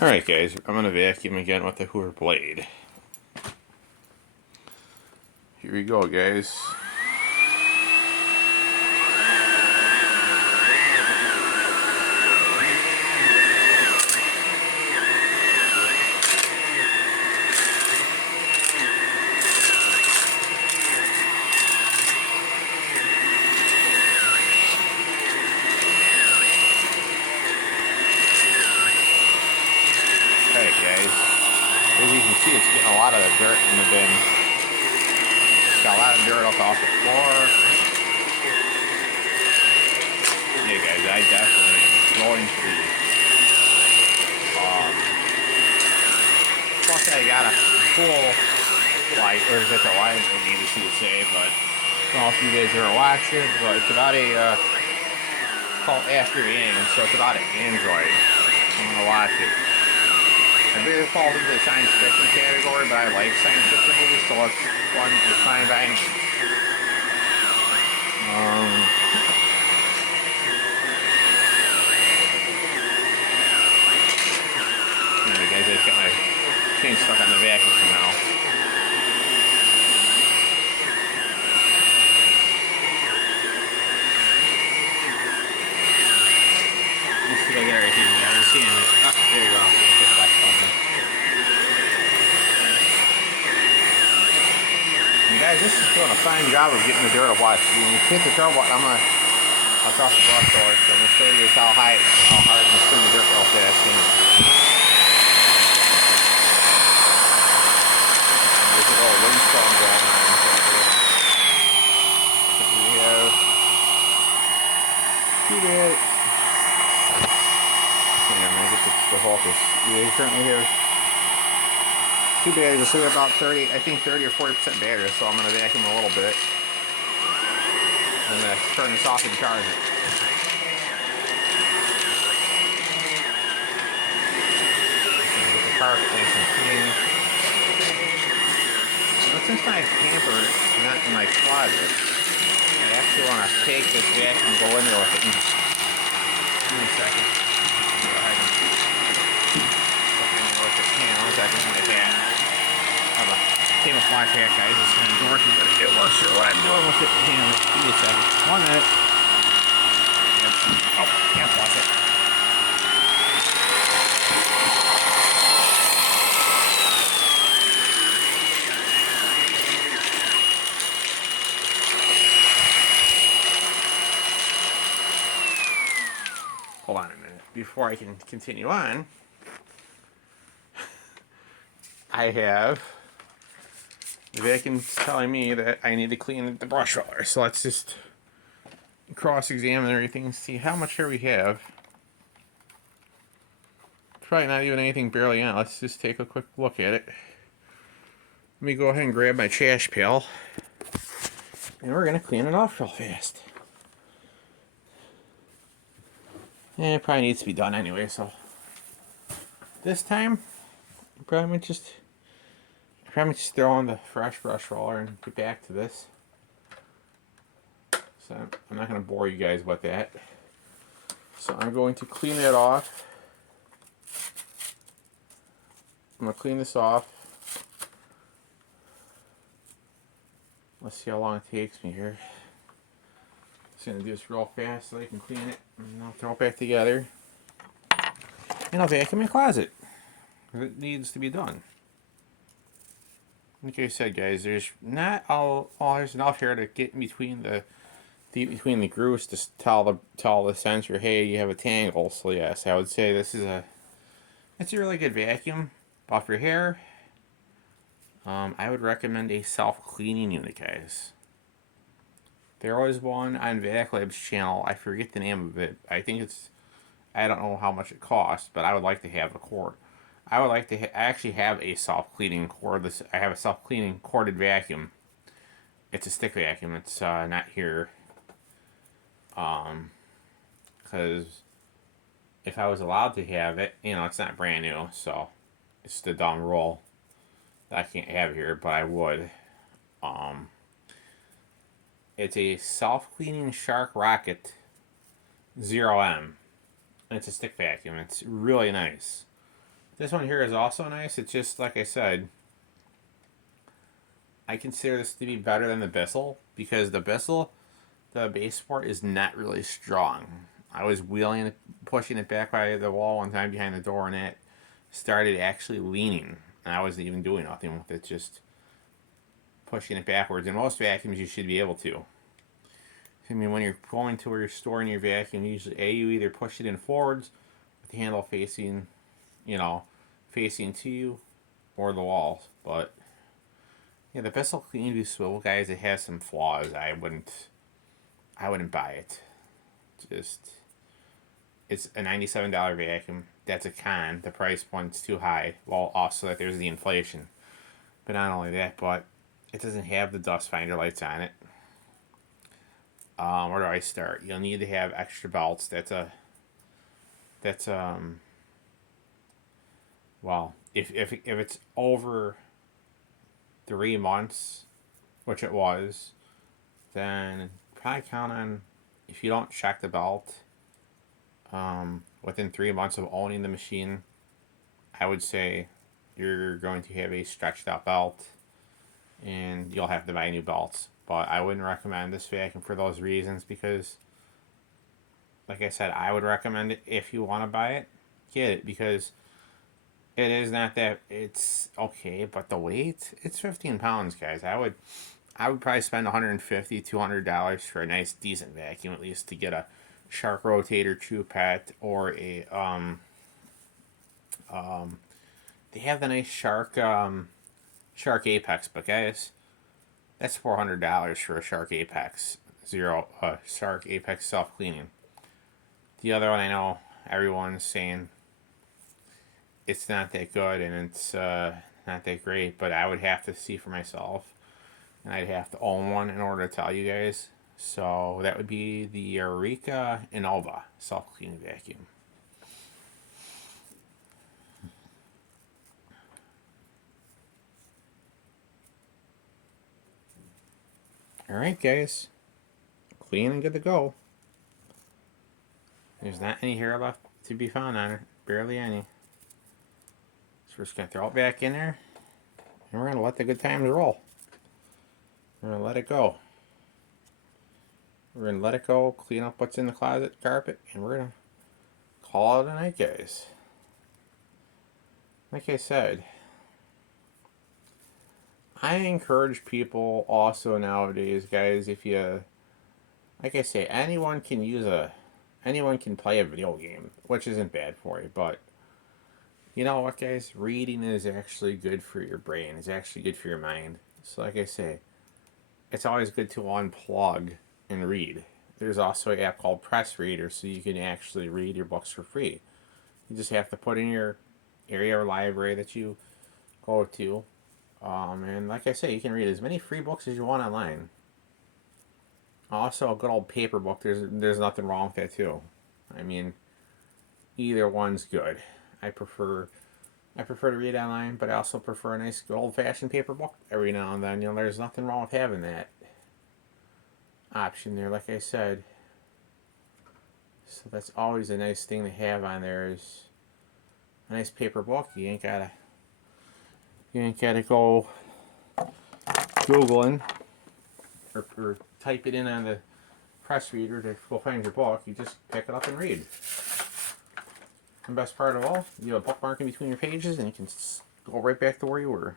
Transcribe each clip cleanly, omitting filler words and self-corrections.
Alright guys, I'm going to vacuum again with the Hoover blade. Here we go guys. Alright guys, as you can see it's getting a lot of dirt in the bin. It's got a lot of dirt up off the floor. Yeah guys, I definitely am going through. Plus I got a full light, or is it the light? I need to see to say, but I don't know if you guys ever watched it, but it's about a, called After Yang, so it's about an android. I'm going to watch it. I believe it falls into the science fiction category, but I like science fiction movies, so it's fun. It's fine by any means. Anyway, guys, I just got my chain stuck on the vacuum for now. Let's see if I get everything. I was seeing it. Oh, there you go. Guys, this is doing a fine job of getting the dirt off. Watch. When you hit the dirt, I'll cross the brush over, so I'm going to show you how hard it can spin the dirt real fast. There's a little windstorm going on. We have too bad. I'm going to get the focus. We currently have too bad. It's about 30, I think 30 or 40% battery, so I'm going to vacuum a little bit. I'm going to turn this off and charge it. Get the carpet nice and clean. But since my hamper is not in my closet, I actually want to take this vacuum and go in there with it. Give me a second. Go ahead and look in there with the can. 1 second, my hat. I have a camouflage hat, guys. It's kind of dorky, but it works for what I'm doing with it. Hang on, give me a second. 1 minute. Oh, can't flush it. Hold on a minute. Before I can continue on, I have the vacuum telling me that I need to clean the brush roller. So let's just cross-examine everything and see how much hair we have. Probably not even anything barely on. Let's just take a quick look at it. Let me go ahead and grab my trash pail. And we're going to clean it off real fast. And it probably needs to be done anyway, so this time, probably just throw on the fresh brush roller and get back to this. So I'm not going to bore you guys with that. So I'm going to clean that off. I'm going to clean this off. Let's see how long it takes me here. Just going to do this real fast so I can clean it. And I'll throw it back together. And I'll vacuum my closet. It needs to be done. Like I said, guys, there's not there's enough here to get in between the grooves to tell the sensor, hey, you have a tangle. So yes, I would say it's a really good vacuum. But for hair, I would recommend a self-cleaning unit, guys. There was one on VacLab's channel. I forget the name of it. I don't know how much it costs, but I would like to have a cord. I would like to I actually have a self-cleaning cord. I have a self-cleaning corded vacuum. It's a stick vacuum. It's not here. Because if I was allowed to have it, it's not brand new, so it's the dumb rule that I can't have here, but I would. It's a self-cleaning Shark Rocket 0M. And it's a stick vacuum. It's really nice. This one here is also nice. It's just like I said, I consider this to be better than the Bissell because the Bissell, the base support is not really strong. I was wheeling it, pushing it back by the wall one time behind the door, and it started actually leaning. And I wasn't even doing nothing with it, just pushing it backwards. And most vacuums you should be able to. I mean, when you're going to where you're storing your vacuum, usually you either push it in forwards with the handle facing, facing to you, or the walls. But yeah, the Bissell Clean View Swivel, guys, it has some flaws. I wouldn't buy it. Just, it's a $97 vacuum. That's a con. The price point's too high. Well, also that there's the inflation. But not only that, but it doesn't have the dust finder lights on it. Where do I start? You'll need to have extra belts. Well, if it's over 3 months, which it was, then probably count on, if you don't check the belt within 3 months of owning the machine, I would say you're going to have a stretched out belt and you'll have to buy new belts. But I wouldn't recommend this vacuum for those reasons because, like I said, I would recommend it if you want to buy it, get it, because it is not that it's okay, but the weight, it's 15 pounds, guys. I would probably spend $150, $200 for a nice, decent vacuum, at least to get a Shark Rotator True Pet or a they have the nice Shark Apex, but guys, that's $400 for a Shark Apex Shark Apex self cleaning. The other one, I know everyone's saying it's not that good and it's not that great, but I would have to see for myself, and I'd have to own one in order to tell you guys. So that would be the Eureka Innova self cleaning vacuum. Alright, guys. Clean and good to go. There's not any hair left to be found on it. Barely any. So we're just going to throw it back in there. And we're going to let the good times roll. We're going to let it go. We're going to let it go, clean up what's in the closet carpet, and we're going to call it a night, guys. Like I said, I encourage people also nowadays, guys, if you, like I say, anyone can play a video game, which isn't bad for you, but you know what, guys? Reading is actually good for your brain. It's actually good for your mind. So like I say, it's always good to unplug and read. There's also an app called Press Reader, so you can actually read your books for free. You just have to put in your area or library that you go to. And like I say, you can read as many free books as you want online. Also, a good old paper book, there's nothing wrong with that too. I mean, either one's good. I prefer to read online, but I also prefer a nice good old-fashioned paper book every now and then. There's nothing wrong with having that option there, like I said. So that's always a nice thing to have on there, is a nice paper book. You ain't gotta go Googling or type it in on the Press Reader to go find your book. You just pick it up and read. And best part of all, you have a bookmark in between your pages and you can go right back to where you were.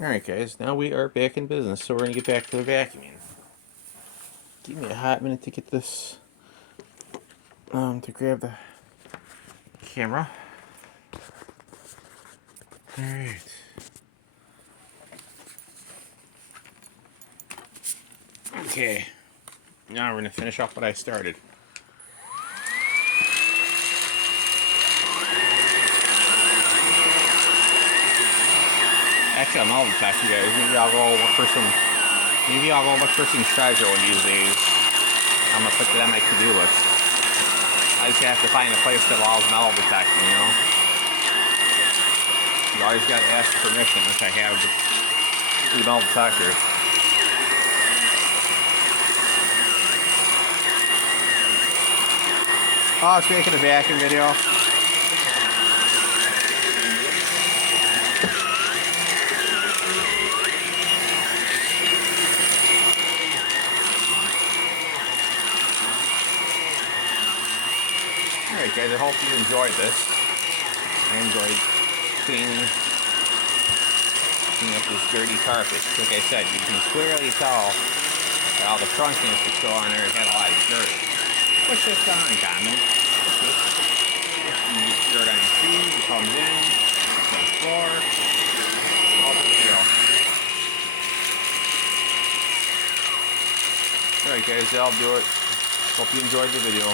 Alright guys, now we are back in business, so we're going to get back to the vacuuming. Give me a hot minute to get this, to grab the camera. Alright. Okay, now we're going to finish off what I started. Actually, I'm all back, you guys. Maybe I'll go look for some treasure one of these days. I'm going to put that on my to-do list. I just have to find a place that allows metal detecting, you know? You always got to ask permission, which I have with the metal detector. Oh, I was making a vacuum video. Alright guys, I hope you enjoyed this. I enjoyed cleaning up this dirty carpet. Like I said, you can clearly tell that all the trunkiness that's still on there had a lot of dirt. Which is not uncommon. You get dirt on your shoes, it comes in, it's on the floor, all the deal. Alright guys, that'll do it. Hope you enjoyed the video.